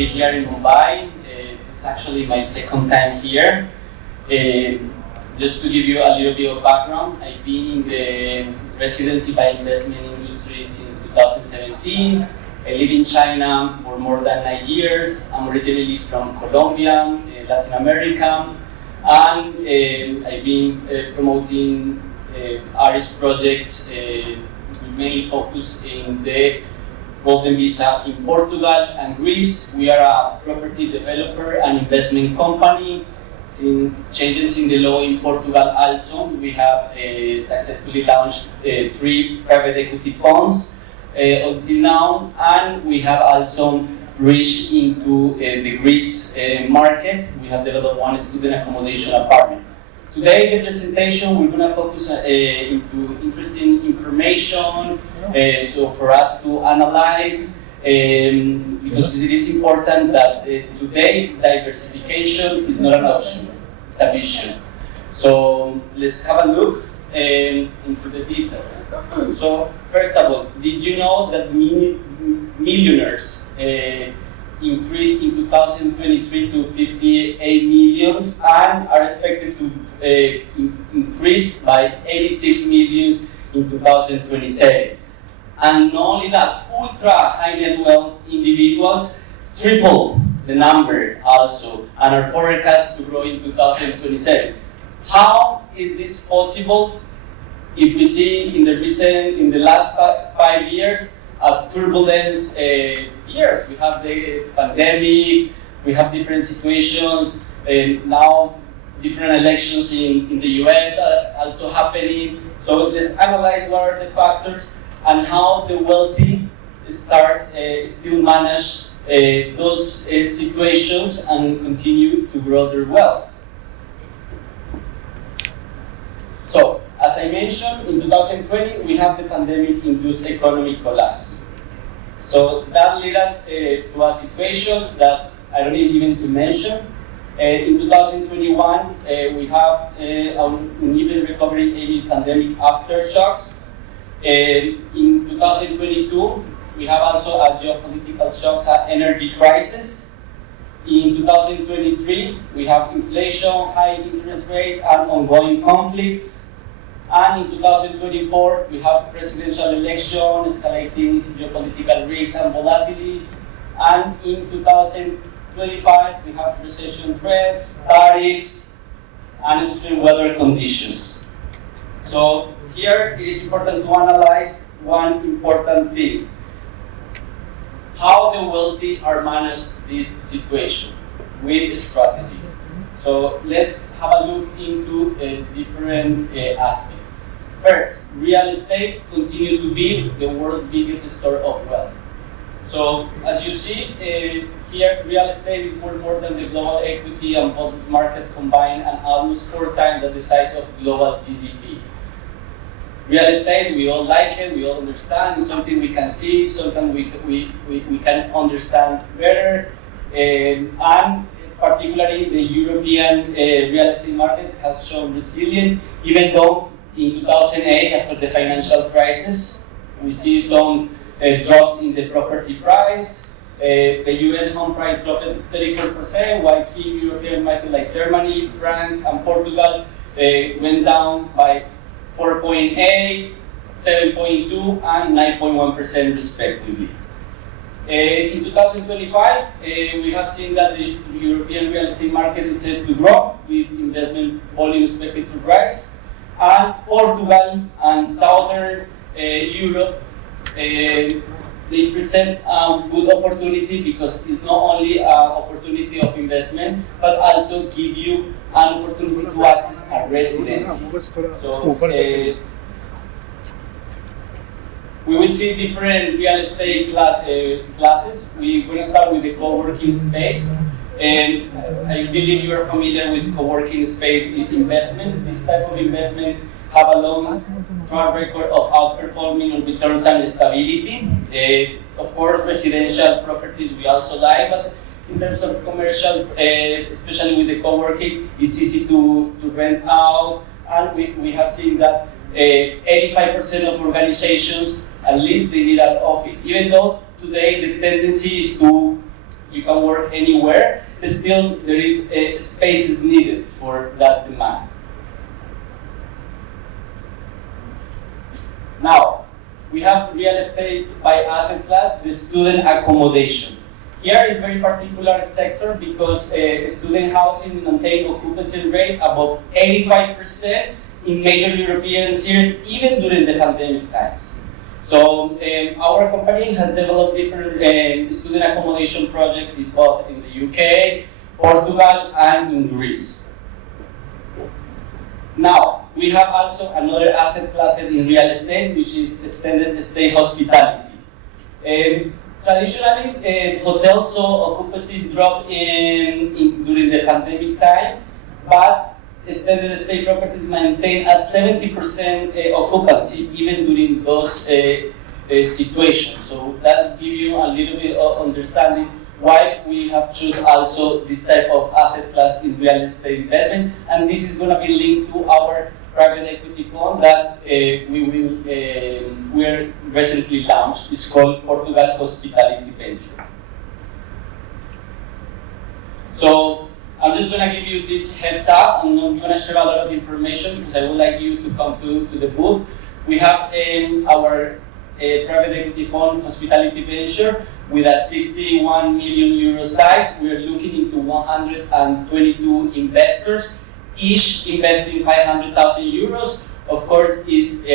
be here in Mumbai. This is actually my second time here. Just to give you a little bit of background, I've been in the residency by investment industry since 2017. I live in China for more than 9 years. I'm originally from Colombia, Latin America, and I've been promoting Arish projects. We mainly focus in the Golden Visa in Portugal and Greece. We are a property developer and investment company. Since changes in the law in Portugal also, we have successfully launched 3 private equity funds until now, and we have also reached into the Greece market. We have developed 1 student accommodation apartment. Today, the presentation, we're going to focus into interesting information, so for us to analyze, because it is important that today diversification is not an option, it's a vision. So let's have a look into the details. So first of all, did you know that millionaires increased in 2023 to 58 millions and are expected to increase by 86 millions in 2027? And not only that, ultra high net wealth individuals triple the number also and are forecast to grow in 2027. How is this possible? If we see in the last 5 years, turbulence years. We have the pandemic, we have different situations, and now different elections in the US are also happening. So let's analyze what are the factors and how the wealthy still manage those situations and continue to grow their wealth. So, as I mentioned, in 2020, we have the pandemic-induced economic collapse. So that led us to a situation that I don't need even to mention. In 2021, we have an uneven recovery amid pandemic aftershocks. In 2022, we have also a geopolitical shocks, an energy crisis. In 2023, we have inflation, high interest rate, and ongoing conflicts. And in 2024, we have presidential election, escalating geopolitical risks and volatility. And in 2025, we have recession threats, tariffs, and extreme weather conditions. So here it is important to analyze one important thing: how the wealthy are managed this situation with strategy. So let's have a look into different aspects. First, real estate continues to be the world's biggest store of wealth. So as you see here, real estate is worth more than the global equity and bonds market combined, and almost 4 times the size of global GDP. Real estate, we all like it, we all understand, it's something we can see, something we can understand better, and particularly the European real estate market has shown resilient, even though in 2008, after the financial crisis, we see some drops in the property price. The US home price dropped 34%, while key European markets like Germany, France, and Portugal went down by 4.8, 7.2, and 9.1% respectively. In 2025, we have seen that the European real estate market is set to grow, with investment volume expected to rise. And Portugal and Southern Europe, they present a good opportunity because it's not only an opportunity of investment, but also give you an opportunity to access a residency. So we will see different real estate classes. We're going to start with the co-working space. And I believe you are familiar with co-working space investment. This type of investment have a long track record of outperforming on returns and stability. Of course, residential properties we also like, but in terms of commercial, especially with the co-working, it's easy to rent out. And we have seen that 85% of organizations, at least they need an office. Even though today the tendency is to you can work anywhere, still there is spaces needed for that demand. Now, we have real estate by asset class, the student accommodation. Here is very particular sector because student housing maintain occupancy rate above 85% in major European cities, even during the pandemic times. So our company has developed different student accommodation projects in both in the UK, Portugal, and in Greece. Now, we have also another asset class in real estate, which is extended stay hospitality. Traditionally, hotels saw occupancy drop during the pandemic time, but extended stay properties maintain a 70% occupancy even during those situations. So that gives you a little bit of understanding why we have chosen also this type of asset class in real estate investment, and this is going to be linked to our private equity fund that we're recently launched. It's called Portugal Hospitality Venture. So I'm just going to give you this heads up. I'm not going to share a lot of information because I would like you to come to the booth. We have our private equity fund, Hospitality Venture, with a 61 million euro size. We are looking into 122 investors, each investing 500,000 euros. Of course, is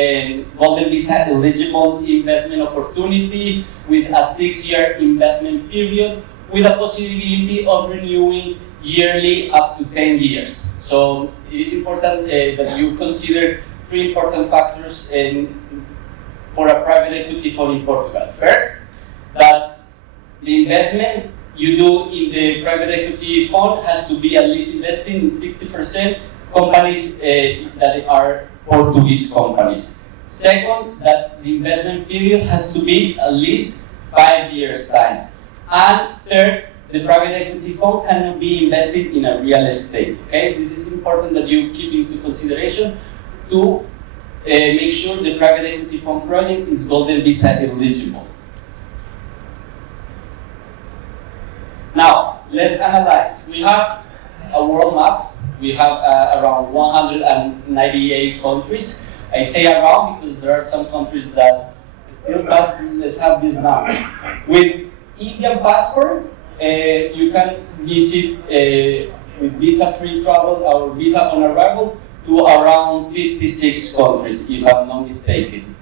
Golden Visa eligible investment opportunity with a 6-year investment period with a possibility of renewing yearly up to 10 years. So it is important that you consider 3 important factors for a private equity fund in Portugal. First, that the investment you do in the private equity fund has to be at least investing in 60% companies that are Portuguese companies. Second, that the investment period has to be at least 5 years time. And third, the private equity fund cannot be invested in a real estate. Okay, this is important that you keep into consideration to make sure the private equity fund project is Golden Visa eligible. Now, let's analyze. We have a world map. We have around 198 countries. I say around because there are some countries that still, but let's have this number. With Indian passport, you can visit with visa-free travel or visa on arrival to around 56 countries, if I'm not mistaken.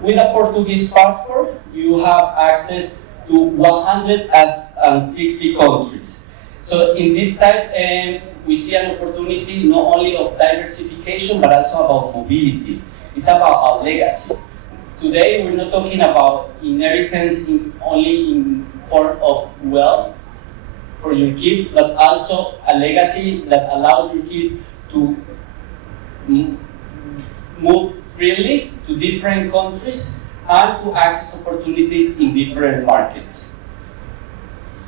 With a Portuguese passport, you have access to 160 countries. So in this type, we see an opportunity not only of diversification, but also about mobility. It's about a legacy. Today, we're not talking about inheritance only in form of wealth for your kids, but also a legacy that allows your kid to move freely to different countries and to access opportunities in different markets.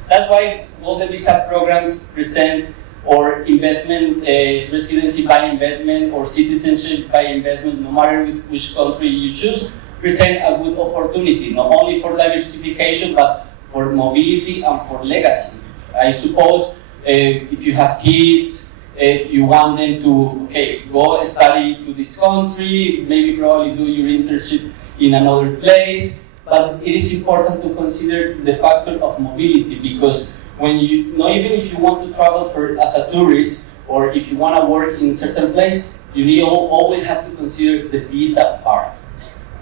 That's why Golden Visa programs present or investment, residency by investment or citizenship by investment, no matter which country you choose, present a good opportunity, not only for diversification, but for mobility and for legacy. I suppose if you have kids, you want them to, go study to this country, maybe probably do your internship in another place, but it is important to consider the factor of mobility, because when you, not even if you want to travel as a tourist, or if you want to work in a certain place, you always have to consider the visa part.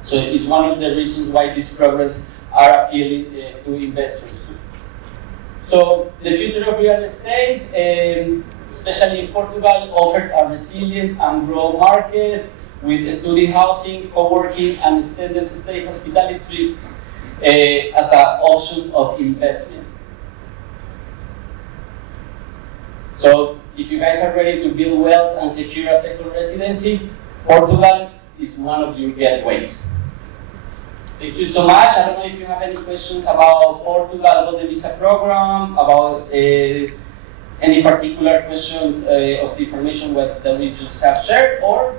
So it's one of the reasons why these programs are appealing to investors. So the future of real estate, especially in Portugal, offers a resilient and growing market with student housing, co-working, and extended stay hospitality as options of investment. So if you guys are ready to build wealth and secure a second residency, Portugal is one of your gateways. Thank you so much. I don't know if you have any questions about Portugal, about the visa program, about any particular question of the information that we just have shared, or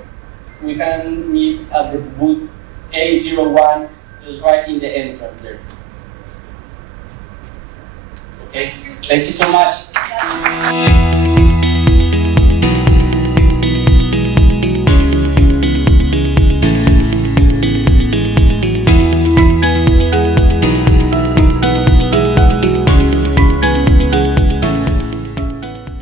we can meet at the booth A01, just right in the entrance there. Okay. Thank you so much.